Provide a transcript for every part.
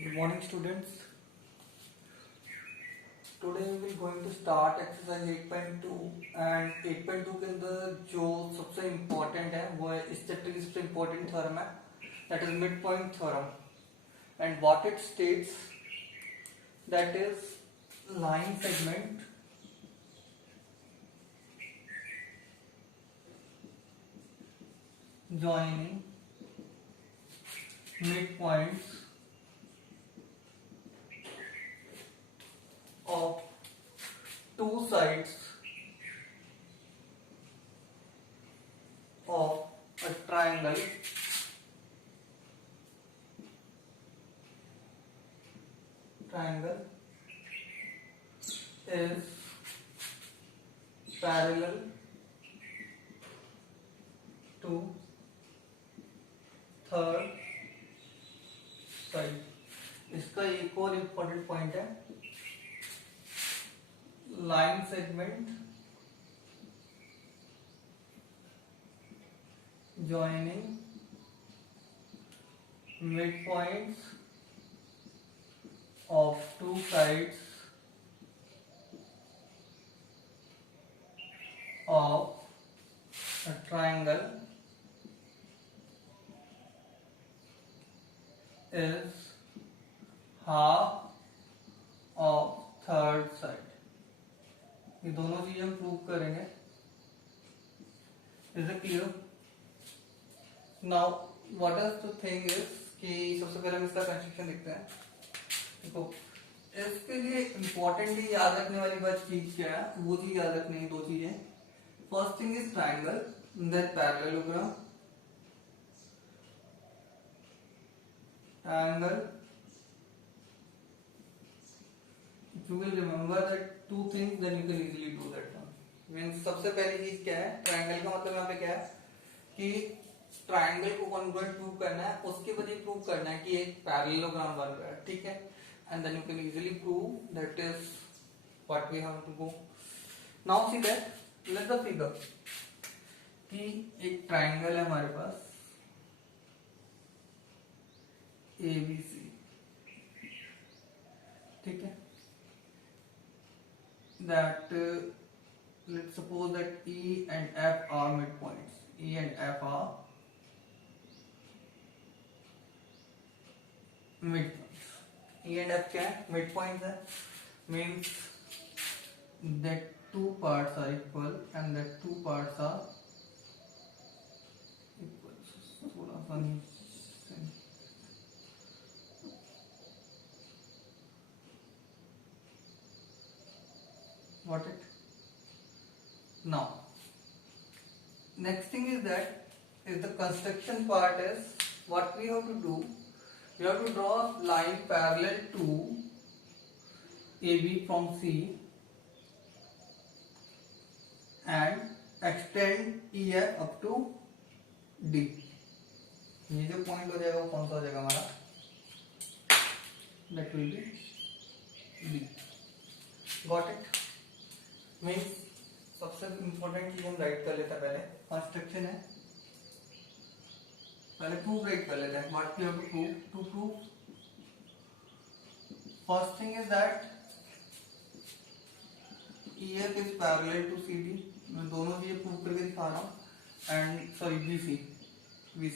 Good morning students. Today we will going to start exercise 8.2 and 8.2 के अंदर जो सबसे इम्पोर्टेंट है वो है स्टैटिस्टिक्स सबसे इम्पोर्टेंट थ्योरम है that is mid point theorem and what it states that is line segment joining midpoints of two sides of a triangle is parallel to third side. इसका एक और इम्पोर्टेंट पॉइंट है line segment joining midpoints of two sides of a triangle is half of third side. ये दोनों चीजें हम प्रूव करेंगे. Is it clear? Now what is the thing is कि सबसे पहले हम इसका कंस्ट्रक्शन देखते हैं. देखो इसके लिए इम्पोर्टेंटली याद रखने वाली बात चीज क्या है, वो चीज याद रखनी है. दो चीजें. First thing is triangle, then parallelogram. Triangle, if you will remember that two things then you can easily do that one. Means सबसे पहली चीज क्या है, ट्राइंगल का मतलब यहाँ पे क्या है कि ट्राइंगल को कॉन्ग्रुएंट प्रूव करना है, उसके बाद ये प्रूव करना है कि एक पैरेललोग्राम बन रहा है. ठीक है. And then you can easily prove that is what we have to go. Now see that let the figure कि एक ट्राइंगल है हमारे पास ABC. ठीक है. that let's suppose that E and F are midpoints. E and F are midpoints. E and F क्या है? Midpoints है. Means that two parts are equal and that two parts are equal. थोड़ा सा नीचे. Got it? Now, next thing is that is the construction part is what we have to do. We have to draw a line parallel to AB from C and extend EF up to D. ये जो पॉइंट हो जाएगा वो कौन सा हो जाएगा हमारा? That will be D. Got it? Means सबसे इम्पोर्टेंट चीज हम राइट कर लेते हैं. पहले कंस्ट्रक्शन है, पहले प्रूफ राइट कर लेते हैं. What we have to prove first thing is that EF is parallel to CD. मैं दोनों चीजें प्रूव करके दिखा रहा हूँ. And sorry BC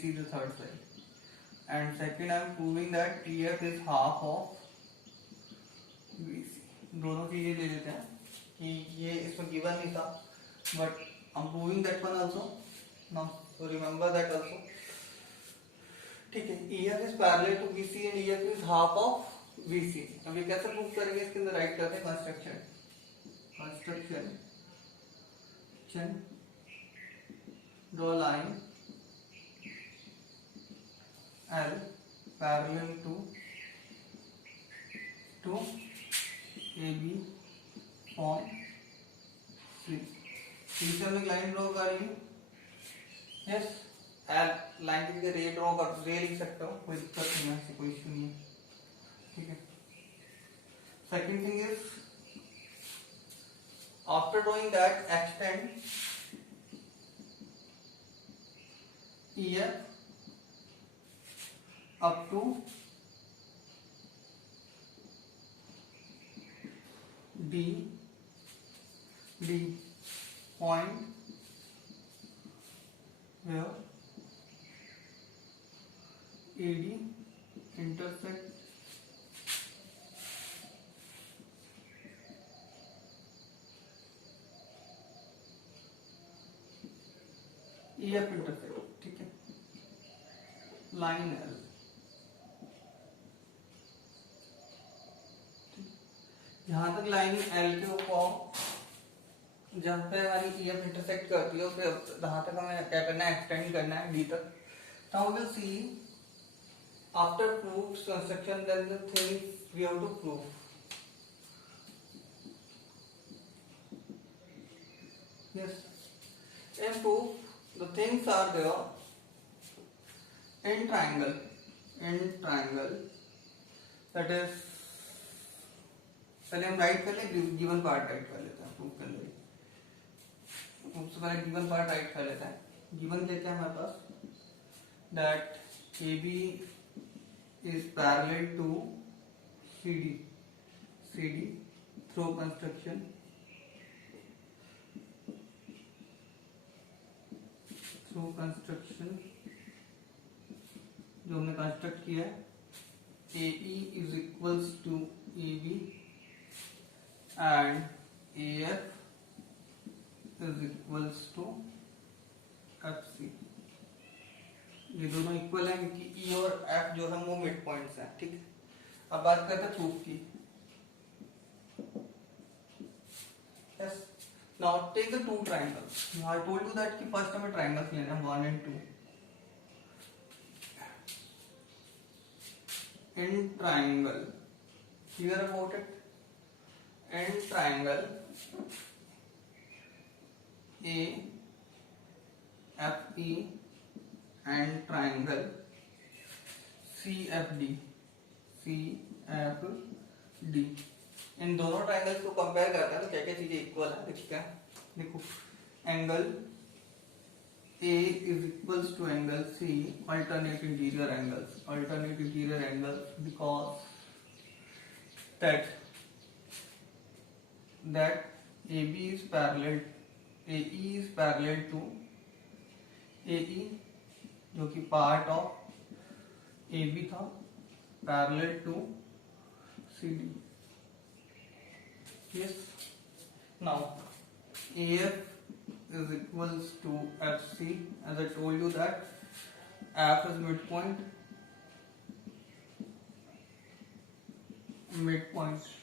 is the third side. And second I am proving that EF is half of BC. दोनों चीजें ले लेते हैं कि ये इसमें गिवन नहीं था, but I am proving that one also now, so remember that also. ठीक है. EF is parallel to BC and EF is half of BC. अब ये कैसे प्रूव करेंगे, इसके अंदर राइट करते हैं construction. Draw line L parallel to AB from C. से हम एक लाइन ड्रॉ कर रही हूँ. यस, लाइन की जगह रे ड्रॉ कर, रे लिख सकते हो, कोई दिक्कत नहीं है, ऐसी कोई इश्यू नहीं है. ठीक है. Second thing is after drawing that extend EF up to D, D point where AD intersect EF intersect, ठीक है, लाइन L। जहां तक लाइन L के ऊपर जहां पे हमारी EF इंटरसेक्ट करती है उसे जहां तक हमें क्या करना है, एक्सटेंड करना है D तक। Now we will see after proof construction there is a thing we have to prove. Yes, in proof the things are there in triangle, that is, पहले हम राइट कर ले, गिवन पार्ट राइट कर लेते हैं, प्रूफ कर ले, सबसे पहले गिवन पार्ट राइट कर लेते हैं। गिवन क्या क्या है हमारे पास, that AB is parallel to CD through construction जो हमने कंस्ट्रक्ट किया है, AE is equals to EB and AF is equals to FC। ये दोनों इक्वल है क्योंकि E और F जो है वो मिड पॉइंट्स हैं, ठीक है। अब बात करते हैं प्रूफ की। Yes, now take the two triangles. Now I told you that कि first हमें triangles लेना है 1 and 2। In triangle, clear about it? In triangle AFE and triangle CFD, इन दोनों ट्राइंगल्स को कंपेयर करते हैं तो क्या क्या चीजें इक्वल है, देखिए देखो, angle A is equals to angle C, alternate interior angles, because that AB is parallel, AE is parallel to AE जो कि पार्ट ऑफ AB था, parallel to CD। Yes, now AF is equals to FC, as I told you that F is midpoint.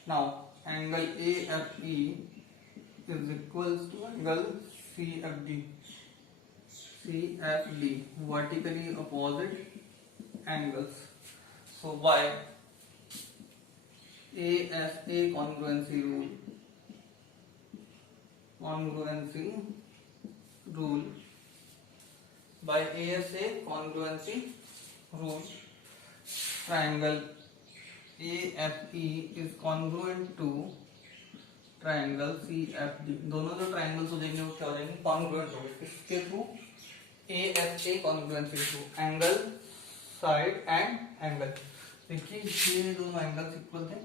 Now angle AFE is equals to angle CFD, vertically opposite angles. So by ASA congruency rule, by ASA congruency rule, triangle AFE is congruent to triangle CFD। दोनों जो ट्राइंगल्स हो जाएंगे वो क्या हो जाएंगे, कॉन्ग्रुएंट हो गए, किसके through, ASA congruency through, angle side and angle. देखिए ये दोनों एंगल्स इक्वल थे,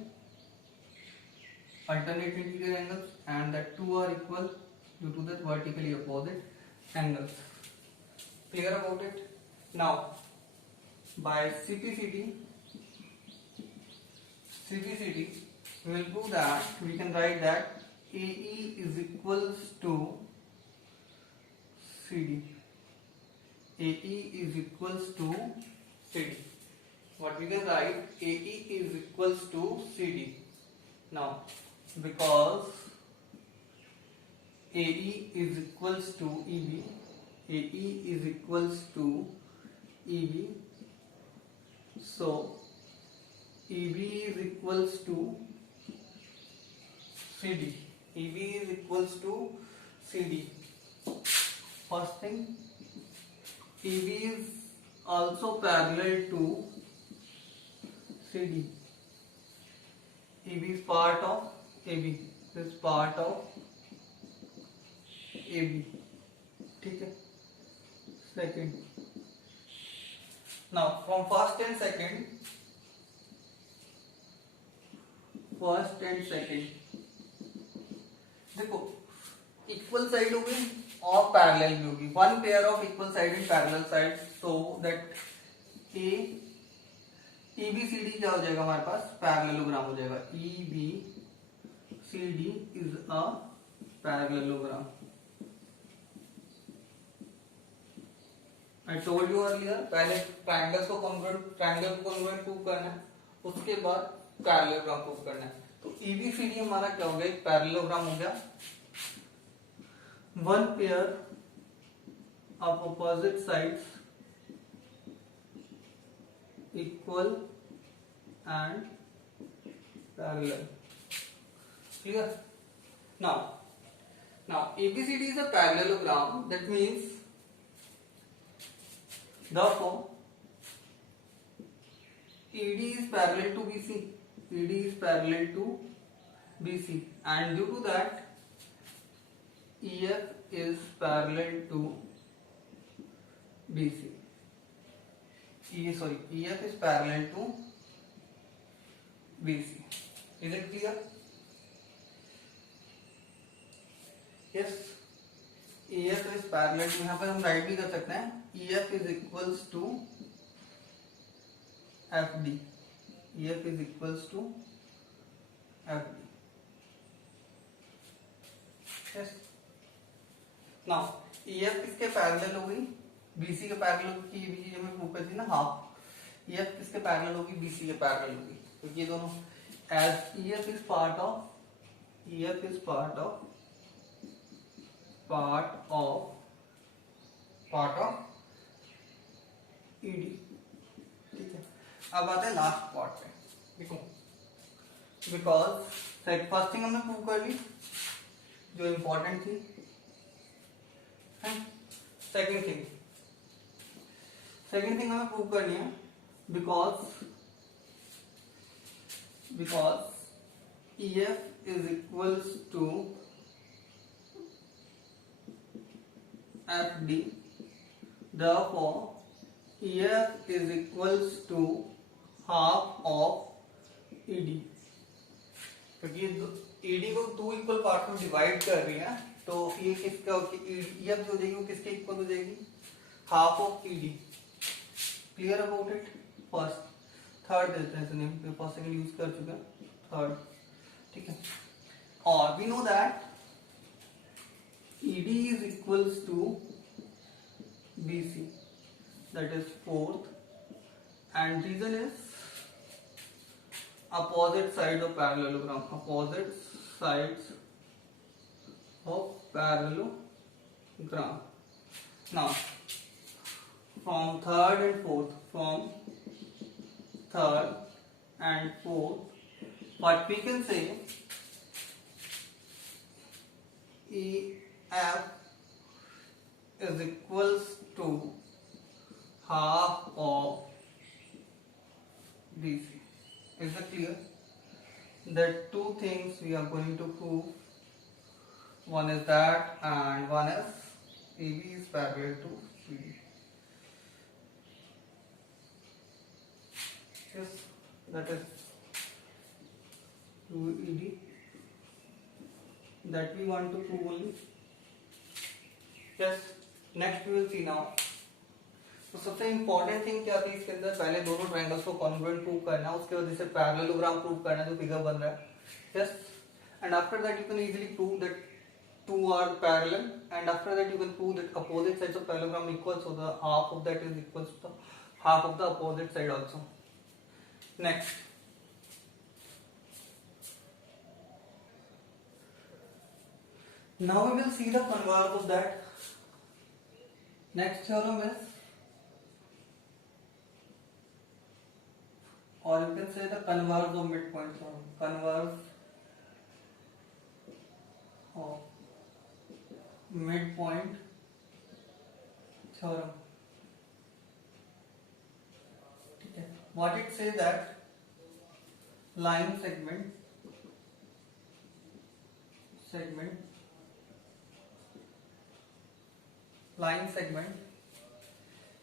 alternate interior angles, and that two are equal due to that vertically opposite angles। Clear about it? Now by CPCT we will prove that we can write that AE is equals to CD, AE is equals to CD। What we can write, AE is equals to CD। Now because AE is equals to EB, AE is equals to EB, so EB is equals to CD, EB is equals to CD। First thing, EB is also parallel to CD, EB is part of AB, this is part of AB, ठीक है। Second, now from first and second देखो equal side होगी और पैरेलल भी होगी, one pair of equal side and parallel side, so that ए EBCD क्या हो जाएगा हमारे पास, पैरेललोग्राम हो जाएगा। EBCD is a parallelogram. I told you earlier, पहले ट्रायंगल को कॉन्ग्रुएंट प्रूव करना है, उसके बाद पैरेललोग्राम प्रूव करना है। तो EBCD हमारा क्या हो गया, एक पैरेललोग्राम हो गया। One pair of opposite sides equal and parallel. Clear? Now ABCD is a parallelogram. That means therefore ED is parallel to BC. ED is parallel to BC, and due to that EF is parallel to BC. EF is parallel to BC. Is it clear? Yes. EF is parallel to, यहाँ पर हम राइट भी कर सकते हैं, EF is equals to FD. EF is equals to FD. Yes. Now EF किसके पैरेलल हो गई, BC के पैरेलल की, BC में प्रूव करती है ना हाफ, EF किसके पैरेलल होगी, BC के पैरेलल होगी, तो ये दोनों as EF is part of ED। ठीक है, अब आते हैं लास्ट पार्ट पे। देखो बिकॉज फर्स्ट थिंग हमने प्रूव कर ली जो इंपॉर्टेंट थी, सेकंड थिंग हमें प्रूव करनी है, because EF is equals to FD, therefore EF is equals to half of ED। क्योंकि ED को टू इक्वल पार्ट में डिवाइड कर रही है, तो ये किसका EF जो हो जाएगी वो किसके इक्वल हो जाएगी, half of ED। Clear about it? First third देते हैं, सुनिए फर्स्ट सेकंड यूज कर चुके हैं, थर्ड। ठीक है, और we know that ED is equals to BC, that is fourth, and reason is opposite sides of parallelogram, opposite sides of parallelogram. Now from third and fourth, what we can say, EF is equals to half of BC. Is it clear? That two things we are going to prove. One is that, and one is EB is parallel to CD. Yes, that is 2ED that we want to prove only. Yes, next we will see now. तो सबसे important thing क्या थी इसके अंदर, पहले दोनों ट्रायंगल्स को congruent prove करना, उसके बाद इसे पैरेललोग्राम प्रूव करना जो फिगर बन रहा है। Yes, and after that you can easily prove that two are parallel, and after that you can prove that opposite sides of parallelogram equal, so the half of that is equals to the half of the opposite side also. Next, now we will see the converse of that. Next theorem is, or you can say the converse of midpoint theorem, converse of midpoint theorem. What it says that line segment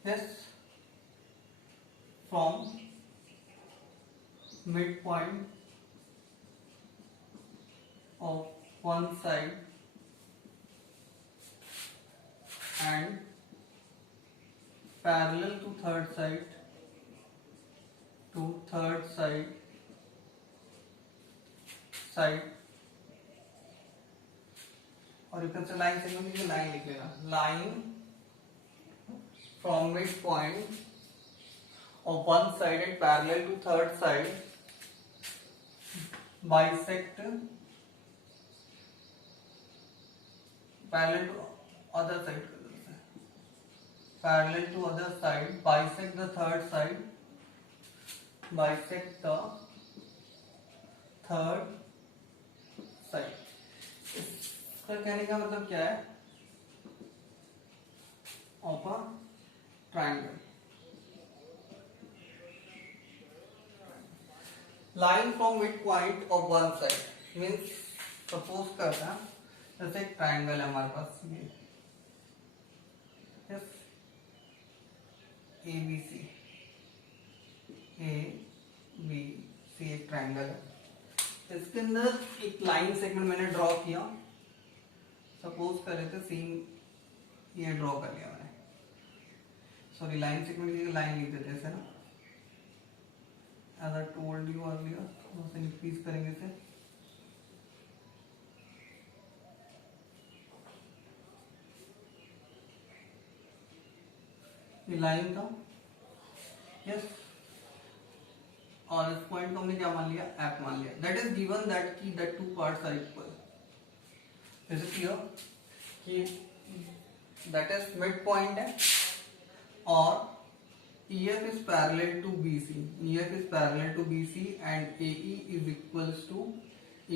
is from midpoint of one side and parallel to third side, और you can say line segment की line लिख लेना, line from midpoint of one side and parallel to third side bisect parallel to other side bisect the third side इसका कहने का मतलब क्या है, of a triangle line from mid point of one side means suppose करते हैं जैसे एक ट्रायंगल है हमारे पास ये ए बी सी एक ट्रायंगल है, इसके अंदर एक लाइन सेगमेंट मैंने ड्रॉ किया, सपोज कर रहे थे सीन ये ड्रॉ कर लिया मैंने, सॉरी लाइन सेगमेंट की लाइन लिख देते हैं ना, as I told you earlier, उसे इंक्रीज करेंगे इसे, ये लाइन था यस, और इस पॉइंट को हमने क्या मान लिया, एफ मान लिया, दैट इज गिवन दैट की that two parts are equal, is it clear कि दैट इज मिड पॉइंट है और EF is parallel to BC. EF is parallel to BC and AE is equals to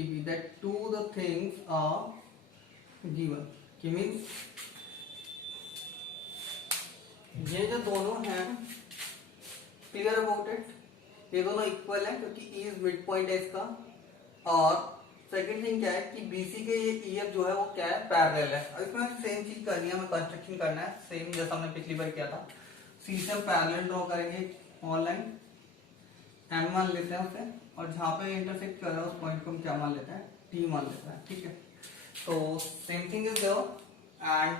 AB. That two the things are given. Okay, means ये जो दोनों हैं clear about it. ये दोनों इक्वल हैं क्योंकि E is mid point है इसका, और सेकंड थिंग क्या है कि BC के ये EF जो है वो क्या है, पैरेलल है। अब इसमें सेम चीज करनी है, हमें कंस्ट्रक्शन करना है सेम जैसा हमने पिछली बार किया था। सी से हम पैरेलल ड्रॉ करेंगे ऑनलाइन, एम मान लेते हैं उसे, और जहां पे इंटरसेक्ट कर रहा है उस पॉइंट को हम क्या मान लेते हैं, टी मान लेते हैं, ठीक है। तो same thing is there and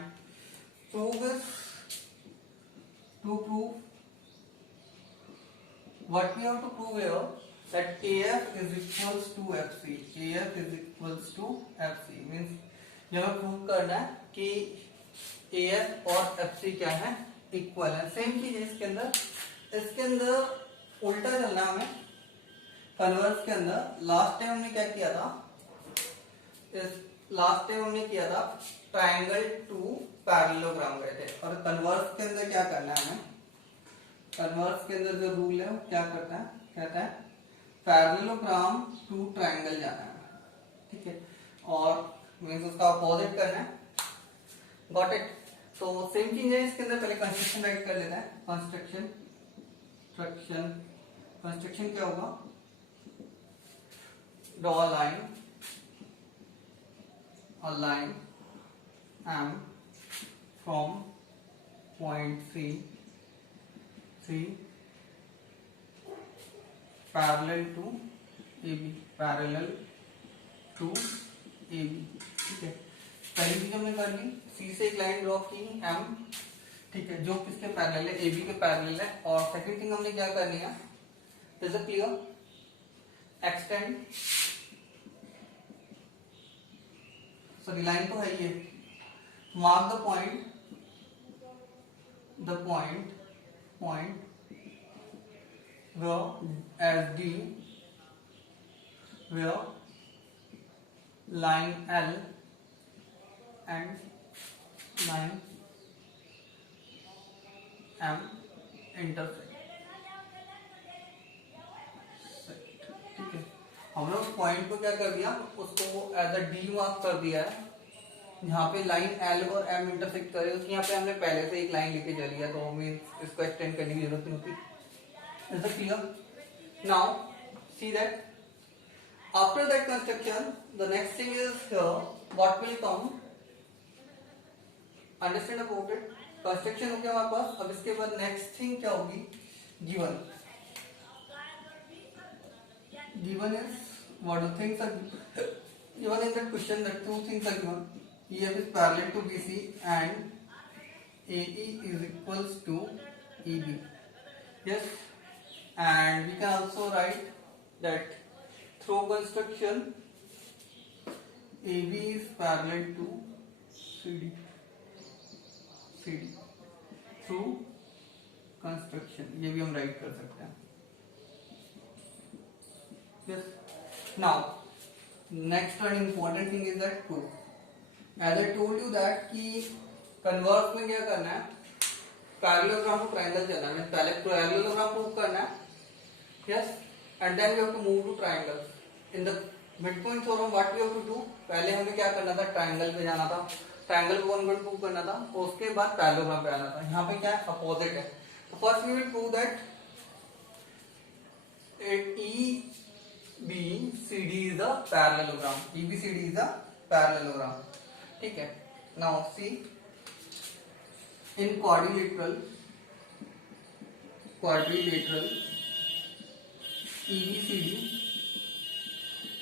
to prove what we have to prove here that AF is equals to FC. AF is equals to FC means ये हमें प्रूव करना है कि AF और FC क्या है, इक्वल है। सेम चीज है इसके अंदर उल्टा चलना है हमें, कन्वर्स के अंदर। लास्ट टाइम हमने क्या किया था, लास्ट टाइम हमने किया था ट्रायंगल टू पैरेललोग्राम गए थे, और कन्वर्स के अंदर क्या करना है हमें, कन्वर्स के अंदर जो रूल है वो क्या करता है, कहता है पैरेललोग्राम टू ट्रायंगल जाना है, ठीक है, और मींस उसका अपोजिट करना है। Got it. तो सेम चीज है इसके अंदर, पहले कंस्ट्रक्शन राइट कर लेते हैं। कंस्ट्रक्शन क्या होगा, draw a line M from point C parallel to AB, ठीक है। पहली चीज हमने कर ली, C से एक लाइन ड्रॉ की M, ठीक है, जो किसके पैरेलल है, AB के पैरेलल है। और सेकंड थिंग हमने क्या करनी है, is it clear, extend, sorry line तो है ये, mark the point as D where line L and line M intersect, ठीक है। हमने उस पॉइंट को क्या कर दिया, उसको एज अ डी मार्क कर दिया है, यहाँ पे लाइन एल और एम इंटरसेक्ट करे, उसके यहाँ पे हमने पहले से एक लाइन लेके चली है, तो हमें इसको एक्सटेंड करने की जरूरत नहीं होती। Is it clear? Now see that after that construction, the next thing is here, what will come, understand about it, construction हो गया हमारे पास। अब इसके बाद नेक्स्ट थिंग क्या होगी, given is what the things are given in that question, that two things are given, EF is parallel to BC and AE is equals to EB. Yes, and we can also write that through construction AB is parallel to CD. Through construction, ये भी हम write कर सकते हैं. Yes, now next and important thing is that proof. As I told you that कि converse में क्या करना है, पैरेललोग्राम को ट्रायंगल करना है. पहले पैरेललोग्राम प्रूव करना है. Yes, and then we have to move to triangle. In the mid point theorem what we have to do, पहले हमें क्या करना था, ट्रायंगल पे जाना था, ट्रायंगल को कन्वर्ट प्रूव करना था, और उसके बाद पैरेललोग्राम पे आना था. यहाँ पे क्या है, अपोजिट है. तो first we will prove that EBCD is a parallelogram. EBCD is a parallelogram. ठीक है. Now see in quadrilateral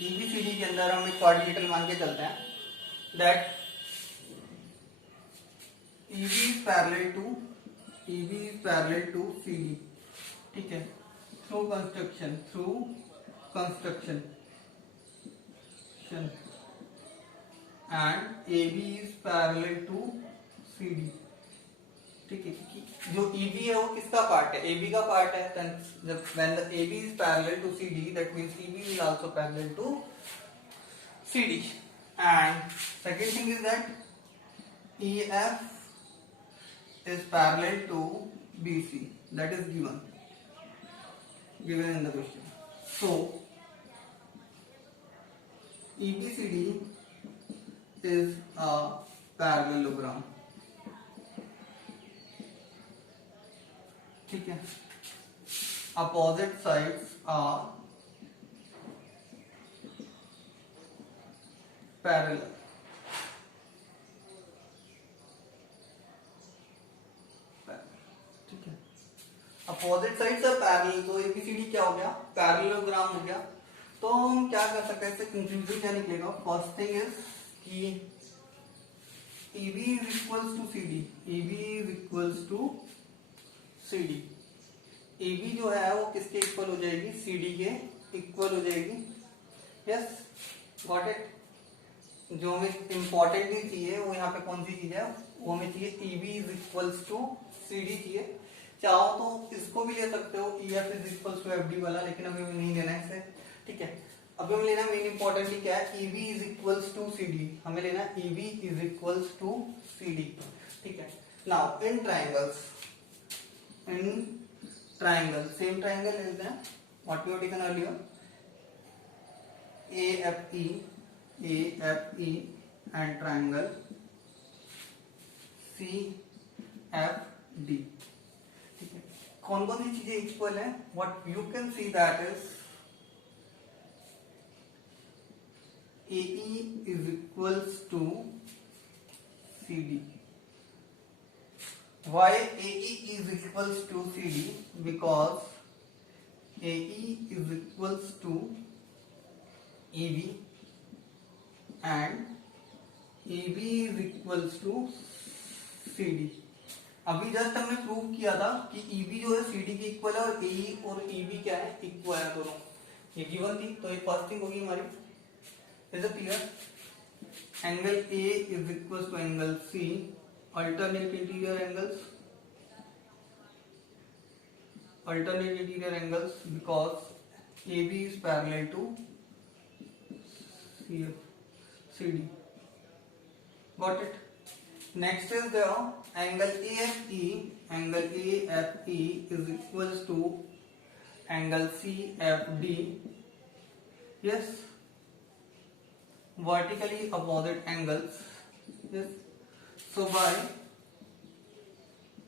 EBCD के अंदर हम एक क्वाड्रिलेटरल मान के चलते हैं that EB is parallel to CD. ठीक है. Through construction and AB is parallel to CD. ठीक है. जो EB है वो किसका पार्ट है, AB का पार्ट है. जब when the AB is parallel to CD, that means EB will also parallel to CD. And second thing is that EF is parallel to BC. That is given in the question. So EBCD is a parallelogram. ठीक है. Opposite sides are parallel. Opposite sides are parallel. तो ABCD क्या हो गया, पैरेललोग्राम हो गया. तो हम क्या कर सकते हैं, इससे कंक्लूजन क्या निकलेगा. फर्स्ट थिंग इज कि EB is equals to CD. EB is equals to CD. EB जो है वो किसके इक्वल हो जाएगी, CD के इक्वल हो जाएगी. Yes, got it. जो हमें इंपॉर्टेंटली चाहिए वो यहाँ पे कौन सी चीज है, वो हमें चाहिए EB is equals to CD चाहिए. चाहो तो इसको भी ले सकते हो EF is equals to FD वाला, लेकिन हमें नहीं लेना है इसे. ठीक है. अभी हमें लेना मेन इंपॉर्टेंटली क्या है, EB is equals to CD. हमें लेना EB is equals to CD. ठीक है. Now in triangle same triangle लेते हैं what we have taken earlier, AFE and triangle CFD. कौन कौन सी चीजें इक्वल है, what you can see that is AE is equals to CD. Why AE is equals to CD? Because AE is equals to EB and EB is equals to CD. अभी जस्ट हमने प्रूव किया था कि EB जो है CD के इक्वल है और AE और EB क्या है, इक्वल है दोनों. ये गिवन थी. तो एक फर्स्ट थिंग होगी हमारी, is it clear. Angle A is equals to angle C, alternate interior angles because AB is parallel to CD. Got it. Next is the angle AFE. Angle AFE is equals to angle CFD. Yes, vertically opposite angles. Yes. So by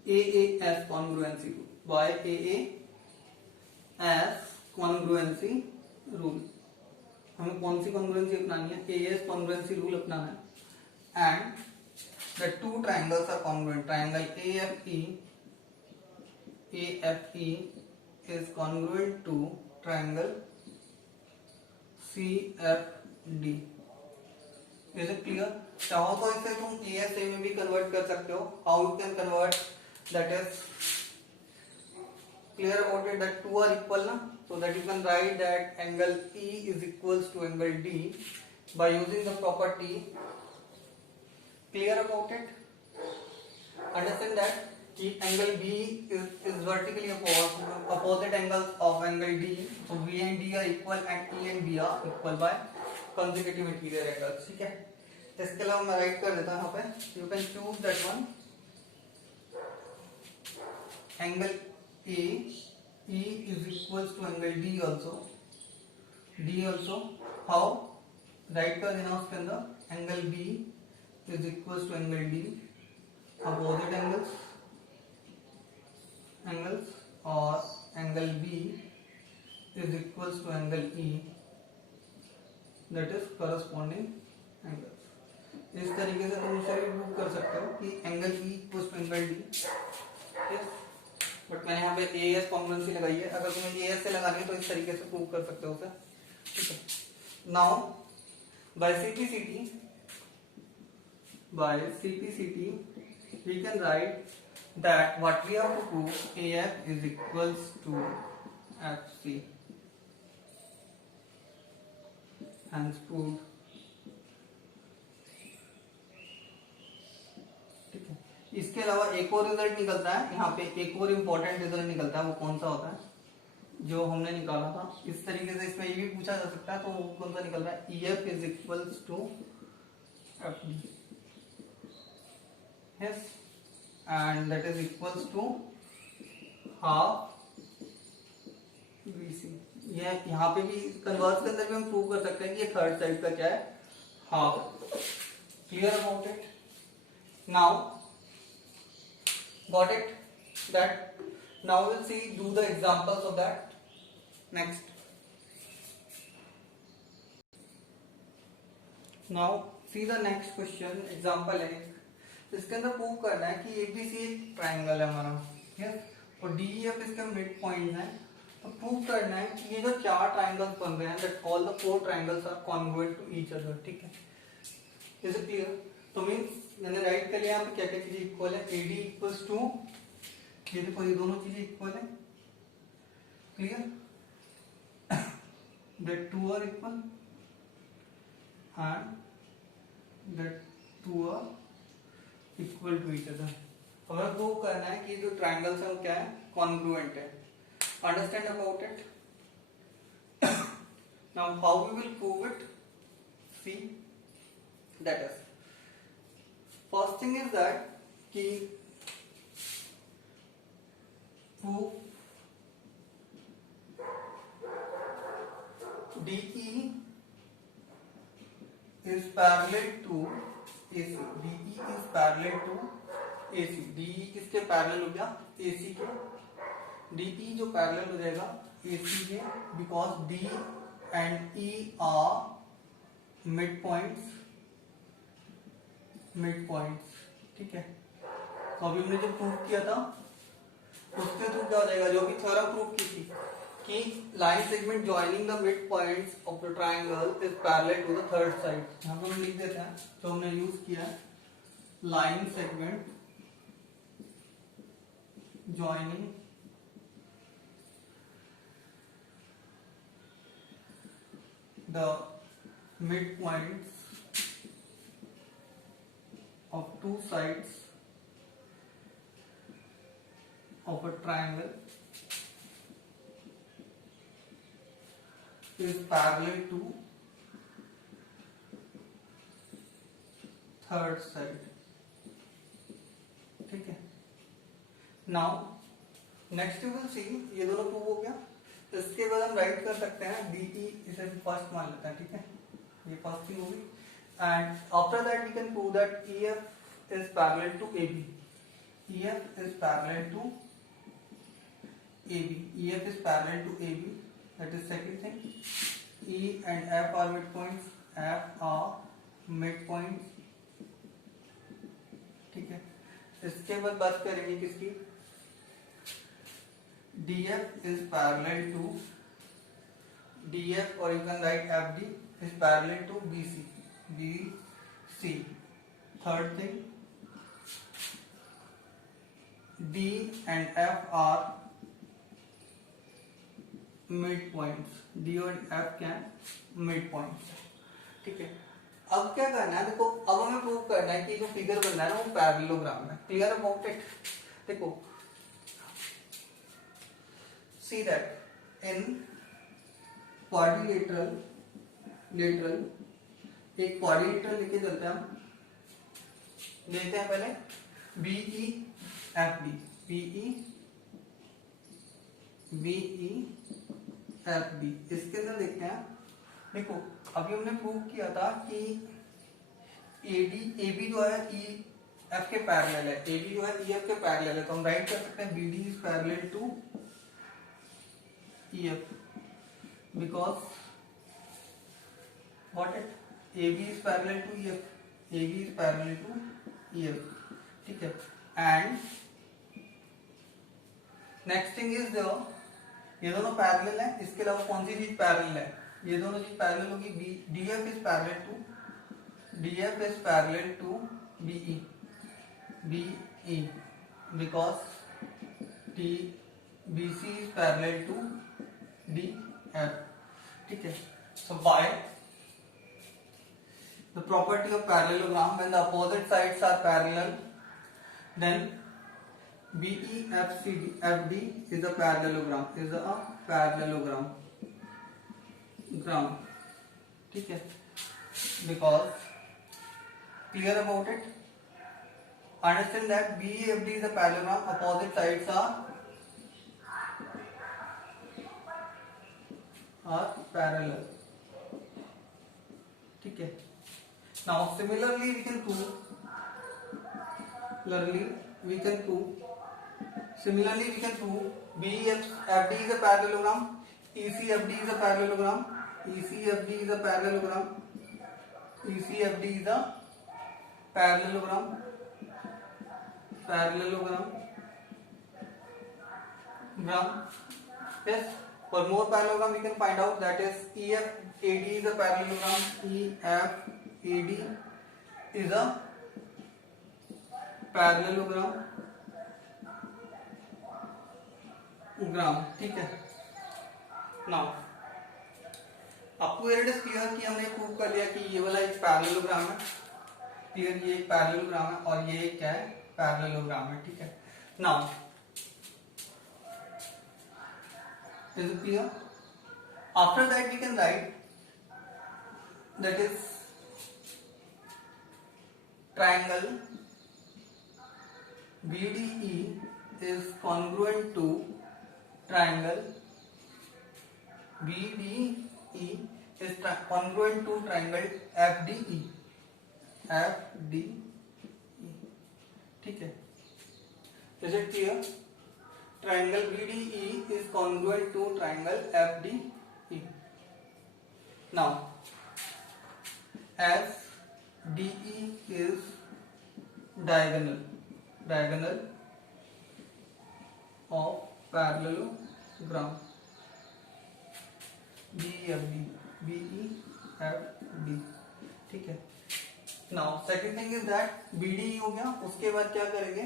AAS congruency rule. By AAS congruency rule. हमें कौन सी congruency अपनानी है, AAS congruency rule अपनाना है. And the two triangles are congruent. Triangle AFE is congruent to triangle CFD. Is it clear? चाहो तो इसे तुम ESA में भी कन्वर्ट कर सकते हो. How you can convert, that is clear about it, that two are equal na, so that you can write that angle E is equals to angle D by using the property. Clear about it? Understand that angle B is vertically opposite angles of angle D, so V and D are equal and E and B are equal by consecutive interior angles. ठीक है, इसके अलावा मैं राइट कर देता हूँ यहाँ पे. You can choose that one, angle A, E is equals to angle D also. How? Right कर देना उसके अंदर, angle B is equals to angle D, opposite angles, और angle B is equals to angle E, that is corresponding angles. इस तरीके से तुम इसे प्रूव कर सकते हो कि angle E equals to angle D. yes? But मैंने यहाँ पे AS कॉन्ग्रुएंसी लगाई है. अगर तुम्हें AS से लगानी है तो इस तरीके से प्रूव कर सकते हो उसे. ठीक है. Now by CPCT we can write that what we have to prove, AF is equals to FC, hence proved. ठीक है. इसके अलावा एक और रिजल्ट निकलता है यहाँ पे, एक और इम्पोर्टेंट रिजल्ट निकलता है. वो कौन सा होता है जो हमने निकाला था इस तरीके से, इसमें ये भी पूछा जा सकता है. तो वो कौन सा निकल रहा है, EF is equals to FD, yes, and that is equals to half BC. ये यहाँ पे भी कन्वर्स के अंदर भी हम प्रूव कर सकते हैं कि ये थर्ड साइड का क्या है, half. Clear about it? Now got it, that now we'll see, do the examples of that. Next, now see the next question, example है. इसके अंदर प्रूव करना है कि ABC एक ट्राइंगल है हमारा, yes, और DEF इसके मिड पॉइंट है. तो प्रूव करना है कि ये जो चार ट्राइंगल्स बन रहे हैं, that all the four triangles are congruent to each other. ठीक है, is it clear? तो मीन्स मैंने राइट कर लिया यहाँ पे क्या क्या चीजें इक्वल है. AD इक्वल्स टू, ये देखो ये दोनों चीजें इक्वल है. Clear? that two are equal and that two are equal to each other. हमें प्रूव करना है कि जो ट्राइंगल्स है वो क्या है, कॉन्ग्रुएंट है. Understand about it? Now how we will prove it? See, that is, first thing is that कि proof DE is parallel to AC. DE is parallel to AC. DE किसके पैरेलल हो गया, AC के. DE जो पैरेलल हो जाएगा AC के, because D and E are midpoints. ठीक है. तो अभी हमने जो प्रूव किया था उसके थ्रू क्या हो जाएगा, जो भी थ्योरम प्रूव की थी कि line segment joining the mid points of the triangle is parallel to the third side. यहाँ पर हम लिख देते हैं तो हमने यूज किया है line segment joining the mid points of two sides of a triangle is parallel to third side. ठीक है. Now next you will see, ये दोनों प्रूव हो गया. इसके बाद हम राइट कर सकते हैं DE, इसे फर्स्ट मान लेते हैं. ठीक है, ये फर्स्ट थिंग होगी. And after that we can prove that EF is parallel to AB. EF is parallel to AB. EF is parallel to AB. That is second thing. E and F are midpoints. F are midpoints. ठीक है. इसके बाद बात करेंगे किसकी, DF is parallel to DF, or you can write FD is parallel to BC. C. Third thing, D and F are midpoints. D और F क्या है? midpoints. ठीक है, अब क्या करना है, देखो अब हमें प्रूव करना है कि जो फिगर बन रहा है ना वो पैरेललोग्राम है. Clear about it? देखो, सी दैट इन क्वाड्रिलेटरल एक क्वाड्रिलेटरल लेके चलते हैं हम. लेते हैं पहले BE FD, BE FD. इसके अंदर देखते हैं. देखो अभी हमने प्रूव किया था कि AB जो है EF के पैरेलल है, AB जो है EF के पैरेलल है, तो हम राइट कर सकते हैं BD is parallel to EF because what it AB is parallel to EF, AB is parallel to EF. ठीक है, and next thing is ये दोनों पैरेलल है. इसके अलावा कौन सी चीज पैरेलल है? ये दोनों चीज पैरेलल होगी. DF is parallel to BE because BC is parallel to DF. ठीक है, so by the property of parallelogram, when the opposite sides are parallel, then BEFD is a parallelogram. ठीक है, because clear about it. Understand that BEFD is a parallelogram. Opposite sides are parallel. ठीक है. Now similarly we can prove BEFD is a parallelogram, ECFD is a parallelogram, ECFD is a parallelogram. Yes, for more parallelogram we can find out, that is EFAD is a parallelogram, EFAD is a parallelogram. ठीक है. नाउ आपको it is clear कि हमने प्रूव कर लिया कि ये वाला एक पैरेललोग्राम है. क्लियर, ये एक पैरेललोग्राम है और ये क्या है? पैरेललोग्राम है. ठीक है. Now is it clear? After that we can write, that is triangle BDE is congruent to triangle BDE is congruent to triangle FDE. ठीक है, is it clear? Triangle BDE is congruent to triangle FDE. Now as DE is diagonal of parallelogram BEFD. ठीक है. Now second thing is that BDE हो गया. उसके बाद क्या करेंगे?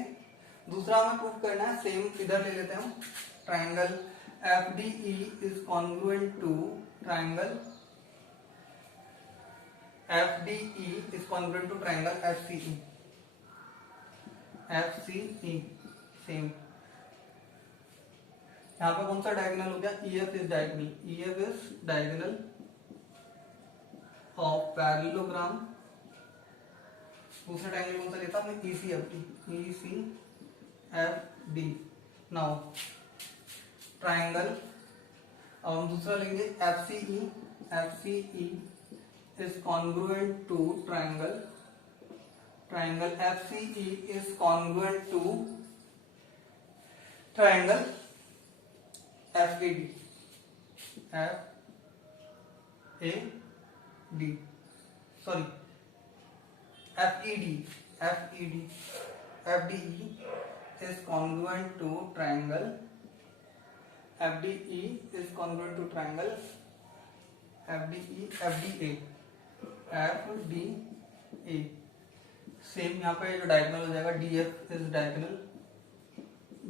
दूसरा हमें प्रूव करना है. सेम इधर ले लेते हैं हम. Triangle FDE is congruent to triangle FDE is congruent to triangle FCE. Same. यहाँ पे कौन सा डायगोनल हो गया? EF is diagonal of parallelogram. दूसरा ट्रायंगल कौन सा लेता हमने? ECFD. नाउ ट्रायंगल, अब हम दूसरा लेंगे FCE is congruent to triangle FCE is congruent to triangle FAD. Sorry, FDE is congruent to triangle FDA. FDA. Same यहाँ पे जो डायगोनल हो जाएगा DF is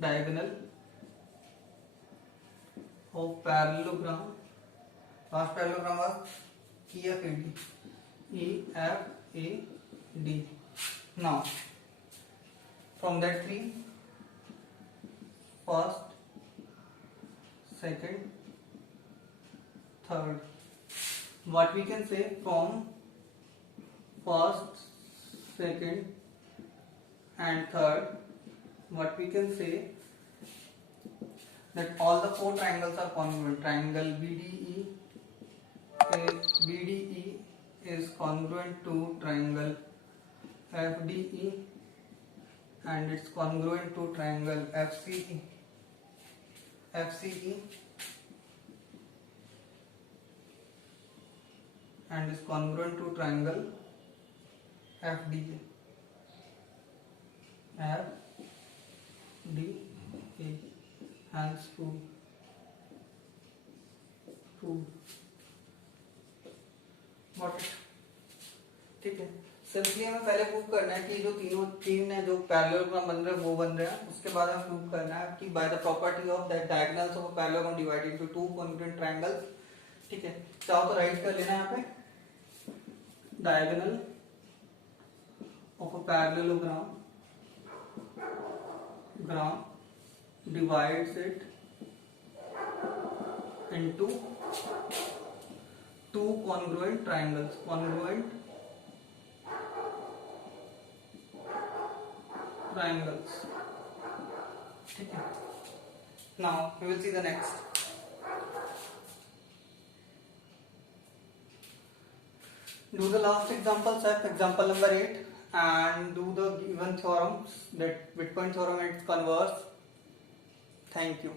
diagonal of parallelogram. Last parallelogram was EFAD. Now from that three, first, second, third. What we can say from first, second, and third? What we can say that all the four triangles are congruent. Triangle BDE is congruent to triangle FDE and it's congruent to triangle FCE and is congruent to triangle FDA. Hands prove. Got it. ठीक है, सिंपली हमें पहले प्रूव करना है कि जो तीन है जो पैरेललोग्राम बन रहे हैं वो बन रहे हैं. उसके बाद हमें प्रूव करना है कि by the property of that diagonals of a parallelogram divided into two congruent triangles. ठीक है, चाहो तो राइट कर लेना यहाँ पे diagonal of a parallelogram divides it into two congruent triangles. ठीक है. Now we will see the next. Do the last example set, example number 8, and do the given theorems, that midpoint theorem and its converse. Thank you.